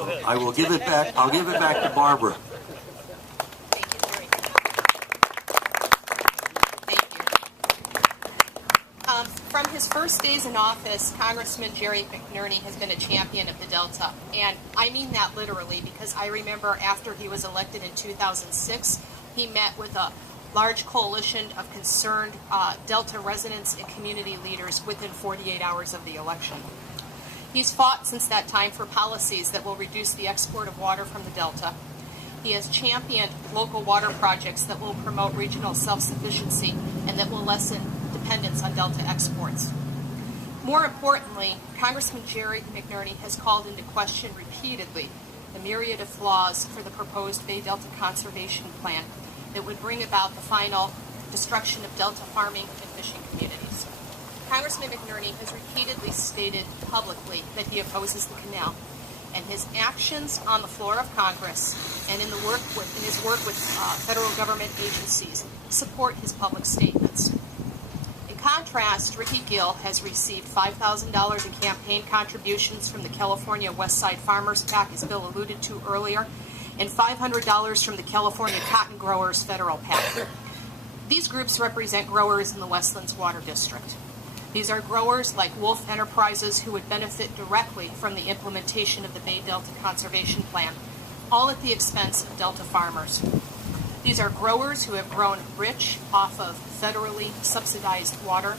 I will give it back. I'll give it back to Barbara. Thank you, Jerry. Thank you. From his first days in office, Congressman Jerry McNerney has been a champion of the Delta. And I mean that literally, because I remember after he was elected in 2006, he met with a large coalition of concerned Delta residents and community leaders within 48 hours of the election. He's fought since that time for policies that will reduce the export of water from the Delta. He has championed local water projects that will promote regional self-sufficiency and that will lessen dependence on Delta exports. More importantly, Congressman Jerry McNerney has called into question repeatedly the myriad of flaws for the proposed Bay Delta Conservation Plan that would bring about the final destruction of Delta farming and fishing communities. Congressman McNerney has repeatedly stated publicly that he opposes the canal, and his actions on the floor of Congress and in his work with federal government agencies support his public statements. In contrast, Ricky Gill has received $5,000 in campaign contributions from the California West Side Farmers PAC, as Bill alluded to earlier, and $500 from the California Cotton Growers Federal PAC. These groups represent growers in the Westlands Water District. These are growers like Wolf Enterprises who would benefit directly from the implementation of the Bay Delta Conservation Plan, all at the expense of Delta farmers. These are growers who have grown rich off of federally subsidized water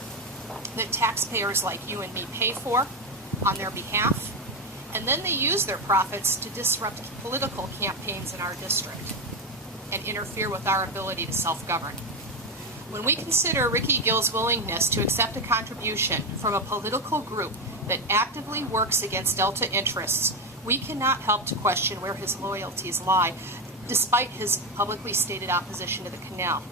that taxpayers like you and me pay for on their behalf, and then they use their profits to disrupt political campaigns in our district and interfere with our ability to self-govern. When we consider Ricky Gill's willingness to accept a contribution from a political group that actively works against Delta interests, we cannot help to question where his loyalties lie, despite his publicly stated opposition to the canal.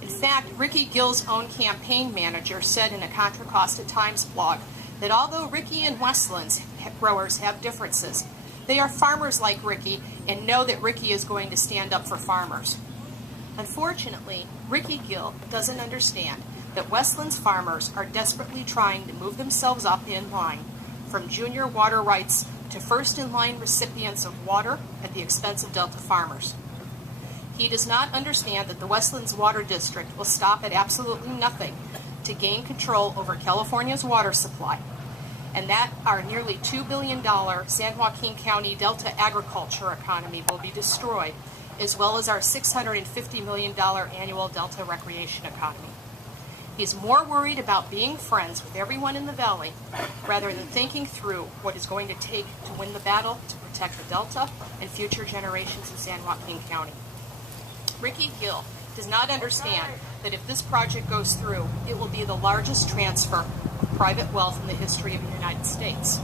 In fact, Ricky Gill's own campaign manager said in a Contra Costa Times blog that although Ricky and Westlands growers have differences, they are farmers like Ricky and know that Ricky is going to stand up for farmers. Unfortunately, Ricky Gill doesn't understand that Westlands farmers are desperately trying to move themselves up in line from junior water rights to first-in-line recipients of water at the expense of Delta farmers. He does not understand that the Westlands Water District will stop at absolutely nothing to gain control over California's water supply, and that our nearly $2 billion San Joaquin County Delta agriculture economy will be destroyed, as well as our $650 million annual Delta recreation economy. He's more worried about being friends with everyone in the valley rather than thinking through what it's going to take to win the battle to protect the Delta and future generations in San Joaquin County. Ricky Gill does not understand that if this project goes through, it will be the largest transfer of private wealth in the history of the United States.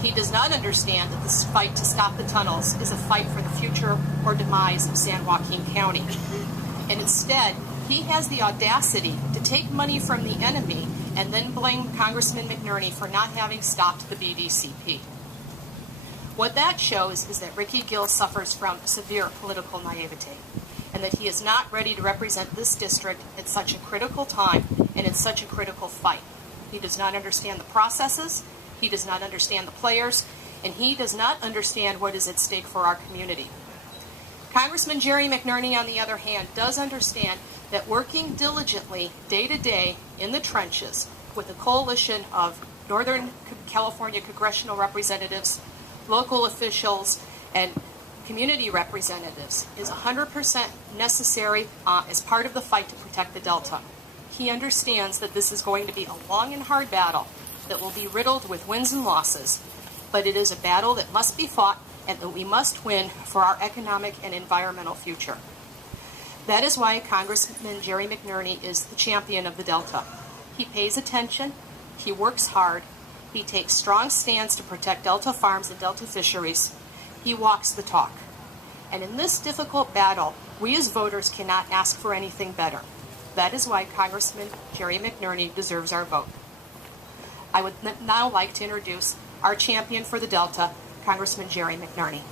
He does not understand that this fight to stop the tunnels is a fight for the future or demise of San Joaquin County. And instead, he has the audacity to take money from the enemy and then blame Congressman McNerney for not having stopped the BDCP. What that shows is that Ricky Gill suffers from severe political naivete, and that he is not ready to represent this district at such a critical time and in such a critical fight. He does not understand the processes, he does not understand the players, and he does not understand what is at stake for our community. Congressman Jerry McNerney, on the other hand, does understand that working diligently day to day in the trenches with a coalition of Northern California congressional representatives, local officials, and community representatives is 100% necessary as part of the fight to protect the Delta. He understands that this is going to be a long and hard battle that will be riddled with wins and losses, but it is a battle that must be fought and that we must win for our economic and environmental future. That is why Congressman Jerry McNerney is the champion of the Delta. He pays attention, he works hard, he takes strong stands to protect Delta farms and Delta fisheries. He walks the talk. And in this difficult battle, we as voters cannot ask for anything better. That is why Congressman Jerry McNerney deserves our vote. I would now like to introduce our champion for the Delta, Congressman Jerry McNerney.